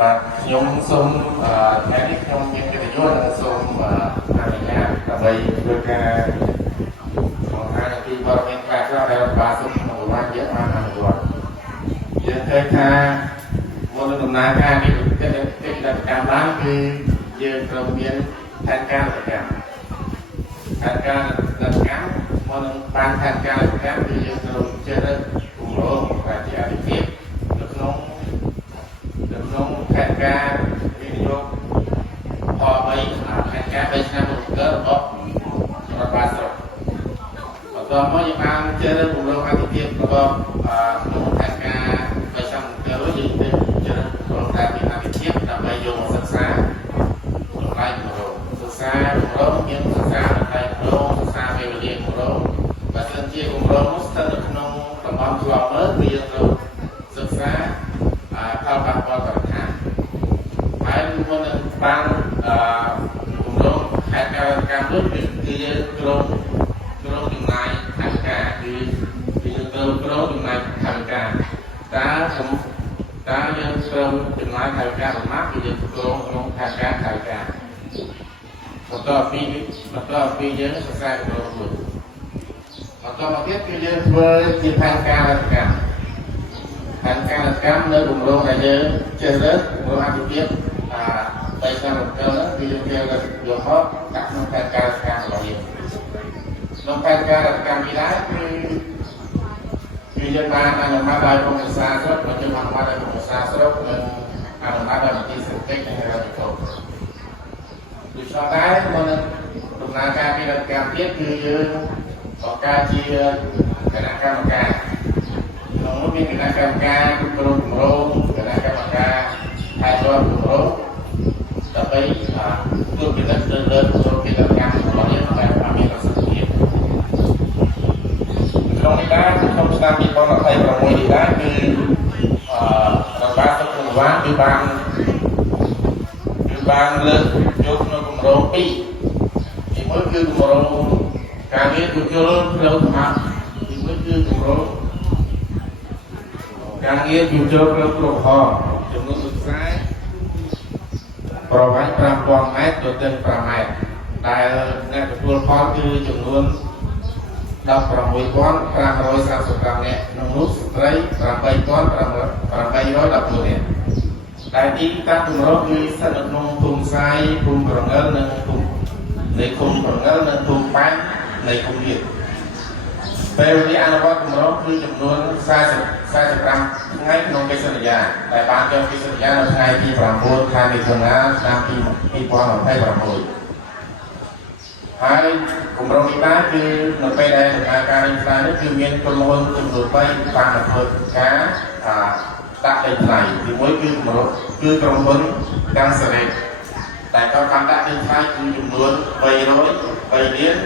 បាទខ្ញុំសូមថ្ងៃនេះខ្ញុំមានកិត្តិយសនិងសូមអនុញ្ញាតដើម្បីធ្វើការបង្ហាញពីព័ត៌មានខ្លះៗដែលបាទសូមអនុវត្តយើងបានអនុវត្តយើងឃើញថាមុននឹងដំណើរការនេះកិច្ចកម្មឡើងគឺយើងត្រូវមានផែនការរដ្ឋកម្មផែនការរដ្ឋកម្មមុននឹងបានផែនការរដ្ឋកម្មគឺយើងត្រូវជ្រើសរើសគម្រោងប្រជាអភិភាពនៅក្នុងផែនការវិនិយោគផែនការ3ឆ្នាំមុនរបស់រដ្ឋបាលស្រុកបន្ទាប់មកយើងបានជ្រើសរើសគម្រោងអភិភាពរបស់ក្នុងផែនការ3ឆ្នាំមុនយើងទៅជ្រើសរើសគម្រោងដែលមានអភិភាពដើម្បីយកមកសិក្សាតម្លៃគម្រោងសិក្សាគម្រោងមានសិក្សាតម្លៃគម្រោងសិក្សាពេលវេលាគម្រោងបើសិនជាគម្រោងនោះស្ថិតនៅក្នុងតំបន់ធ្លាប់មើលគឺយើងត្រូវសិក្សាផលប៉ះពាល់បរិស្ថានហើយមុននឹងបានគម្រោងហេតុការណ៍កម្មនោះគឺយើងក្រុមចំណាយថវិកាគឺយើងត្រូវក្រុមចំណាយថវិកាតើយើងក្រុមចំណាយថវិកាប៉ុន្មានគឺយើងក្រុមក្នុងផែនការថវិកាបន្ទាប់ពីយើងសិក្សាគម្រោងនោះបន្តមកទៀតគឺយើងធ្វើជាផែនការរដ្ឋកម្មផែនការរដ្ឋកម្មនៅគម្រោងដែលយើងជ្រើសរើសគម្រោងអភិភាព3ឆ្នាំមុនគឺយើងយកមកដាក់ក្នុងផែនការរដ្ឋកម្មរបស់យើងក្នុងផែនការរដ្ឋកម្មនេះដែរគឺយើងបានអនុម័តដោយក្រមវិសាស្រុកនិងយើងអនុម័តដោយក្រមវិសាស្រុកនិងអនុម័តដោយមន្ត្រីសេដ្ឋកិច្ចនិងរដ្ឋាភិបាលដូច្នេះដែរមុននឹងដំណើរការពីរដ្ឋកម្មទៀតគឺយើងបង្កើតជាគណៈកម្មការក្នុងនោះមានគណៈកម្មការគ្រប់គ្រងគម្រោងគណៈកម្មការថែទាំគម្រោងដើម្បីត្រួតពិនិត្យលើគម្រោងពីរដ្ឋកម្មរបស់យើងដែលមានប្រសិទ្ធភាពក្នុងនេះដែរក្នុងឆ្នាំ2026នេះដែរគឺរដ្ឋបាលសុខភាពគឺបានលើកយកក្នុងគម្រោង2ទី1គឺគម្រោងការងារជួសជុលផ្លូវថ្នាក់ទី1គឺគម្រោងការងារជួសជុលផ្លូវគ្រោះហរចំនួនខ្សែប្រវែង 5,000 ម៉ែត្រទៅ5 ម៉ែត្រដែលអ្នកទទួលផលគឺចំនួន 16,535 នាក់ក្នុងនោះស្ត្រី 8,814 នាក់ដែលទីតាំងគម្រោងគឺស្ថិតនៅក្នុងភូមិសាយភូមិប្រងើលនិងភូមិនៃភូមិប្រងើលនិងភូមិប៉ែននៃភូមិទៀតពេលវេលាអនុវត្តគម្រោងគឺចំនួន45ថ្ងៃក្នុងកិច្ចសន្យាដែលបានចុះកិច្ចសន្យានៅថ្ងៃទី9ខែមិថុនាឆ្នាំ2026ហើយគម្រោងនេះដែរគឺនៅពេលដែលដំណើរការនេះខ្លះនេះគឺមានក្រុមហ៊ុនចំនួន3បានធ្វើការដាក់ដីថ្លៃទី1គឺក្រុមហ៊ុនកាំងសេរីដែលក៏បានដាក់ដីថ្លៃគឺចំនួន300លាន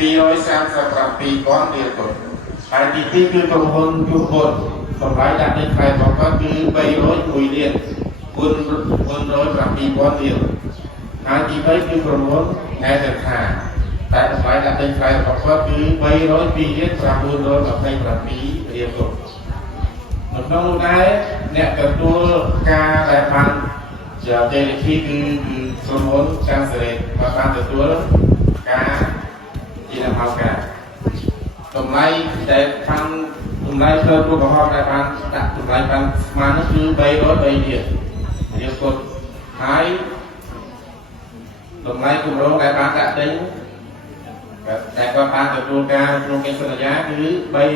237,000 រៀលគុណហើយទី2គឺក្រុមហ៊ុនយុវជនតម្លៃដាក់ដីថ្លៃរបស់គាត់គឺ301លាន407,000 រៀលហើយទី3គឺក្រុមហ៊ុនណែតថាតែតម្លៃដាក់ដីថ្លៃរបស់គាត់គឺ302លាន927 រៀលគុណនៅក្នុងនោះដែរអ្នកទទួលការដែលបានជាតេលេធីគឺក្រុមហ៊ុនកាំងសេរីបានទទួលការជាហៅការតម្លៃដែលខាងតម្លៃផ្លូវព្រំប្រហោះដែលបានដាក់តម្លៃបានស្មើនោះគឺ303លានរៀលគុណហើយតម្លៃគម្រោងដែលបានដាក់ដេញតែគាត់បានទទួលការក្នុងកិច្ចសន្យាគឺ300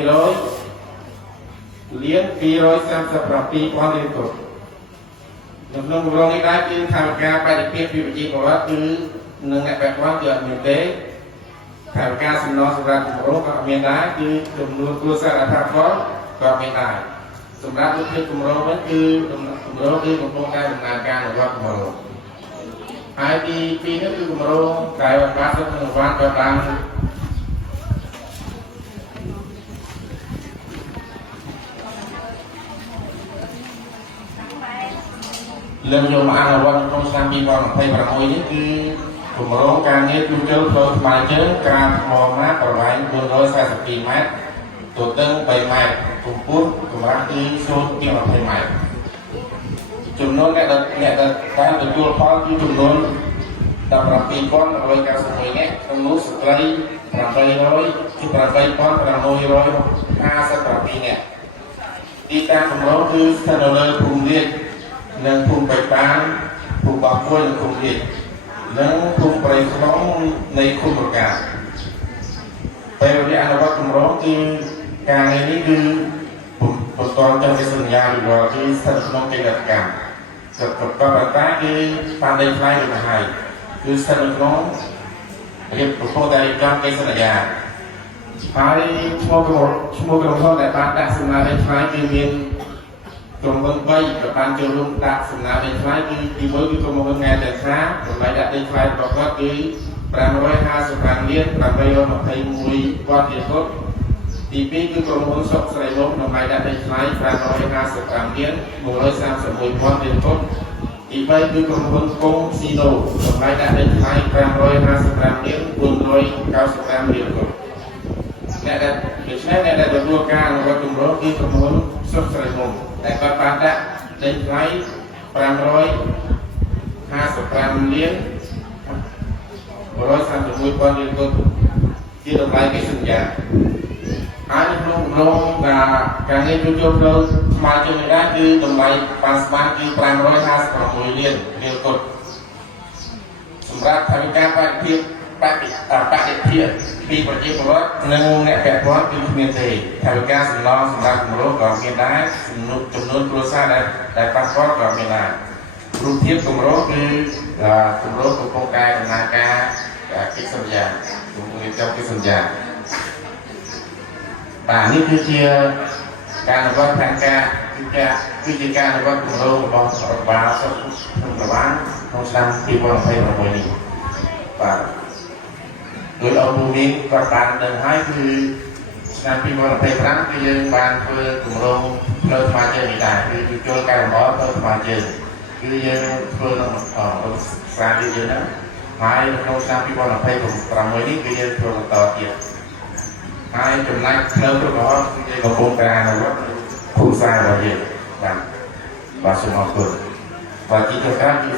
លាន237,000 រៀលគុណនៅក្នុងគម្រោងនេះដែរគឺថវិកាបេតិភាពពីវិជាពលរដ្ឋគឺនឹងអ្នកពាក់ព័ន្ធគឺអត់មានទេថវិកាសំណងសម្រាប់គម្រោងក៏អត់មានដែរគឺចំនួនគ្រួសារអត្ថប្រយោជន៍ក៏អត់មានដែរសម្រាប់រូបភាពគម្រោងវិញគឺគម្រោងគឺកំពុងតែដំណើរការអនុវត្តគម្រោងហើយទី2នេះគឺគម្រោងដែលរដ្ឋបាលសុខភាពក៏បានលើកយកមកអនុវត្តក្នុងឆ្នាំ2026នេះគឺគម្រោងការងារជួសជុលផ្លូវថ្មើរជើងក្រាបថ្មម៉ាតប្រវែង442 ម៉ែត្រទទឹង3 ម៉ែត្រកម្ពស់កម្រាស់គឺ0.20 ម៉ែត្រ ចំនួនអ្នកដែលទទួលផលគឺចំនួន17,191នាក់ក្នុងនោះស្ត្រី800គឺ8,657នាក់ទីតាំងគម្រោងគឺស្ថិតនៅភូមិរាជនិងភូមិបៃតានភូមិបោះគោនិងភូមិរាជនិងភូមិព្រៃក្នុងនៃឃុំរកាពេលវេលាអនុវត្តគម្រោងគឺការងារនេះគឺបន្តចុះកិច្ចសន្យាវិវត្តគឺស្ថិតក្នុងកិច្ចការកម្មក៏ប៉ុន្តែគឺបានដីថ្លៃទៅហើយគឺស្ថិតនៅក្នុងរៀបប្រព័ន្ធដែលចំកិច្ចសន្យាហើយឈ្មោះក្រុមហ៊ុនដែលបានដាក់សំណើដីថ្លៃគឺមានក្រុមហ៊ុន3ដែលបានចូលរួមដាក់សំណើដីថ្លៃគឺទី1គឺក្រុមហ៊ុនថ្ងៃតែខាតម្លៃដាក់ដីថ្លៃរបស់គាត់គឺ555លាន821,000រៀលគុតទី2គឺក្រុមហ៊ុនសុកស្រីមុំតម្លៃដាក់ដីថ្លៃ555លាន131,000រៀលគុតទី3គឺក្រុមហ៊ុនគង់ស៊ីណូតម្លៃដាក់ដីថ្លៃ555លាន495រៀលគុតអ្នកដែលទទួលការអនុវត្តគម្រោងគឺក្រុមហ៊ុនសុកស្រីមុំដែលគាត់បានដាក់ដីថ្លៃ555លាន131,000រៀលគុតជាតម្លៃកិច្ចសន្យាហើយក្នុងគម្រោងការងារជួសជុលផ្លូវថ្មើរជើងនេះដែរគឺតម្លៃបានស្មានគឺ556លានរៀលគុតសម្រាប់ថវិកាបរិភាពពីប្រជាពលរដ្ឋនិងអ្នកពាក់ព័ន្ធគឺគ្មានទេថវិកាសំណងសម្រាប់គម្រោងក៏មានដែរចំនួនគ្រួសារដែលប៉ះពាល់ក៏មានដែររូបភាពគម្រោងគឺគម្រោងកំពុងតែដំណើរការកិច្ចសន្យាកំពុងរៀបចំកិច្ចសន្យាបាទនេះគឺជាការអនុវត្តផែនការគឺជាការអនុវត្តគម្រោងរបស់រដ្ឋបាលសុខក្នុងប្រវត្តិក្នុងឆ្នាំ2026នេះបាទដោយអង្គមានគាត់បានដឹងហើយគឺឆ្នាំ2025គឺយើងបានធ្វើគម្រោងផ្លូវថ្មើរជើងនេះដែរគឺចូលកែលម្អផ្លូវថ្មើរជើងគឺយើងធ្វើក្នុងស្រាវជ្រាវយើងហ្នឹងហើយក្នុងឆ្នាំ2026នេះគឺយើងធ្វើបន្តទៀតហើយចំណែកផ្លូវរបស់គឺយើងកំពុងតែអនុវត្តគូសាររបស់យើងបាទសូមអរគុណបាទទីចុងក្រោយគឺ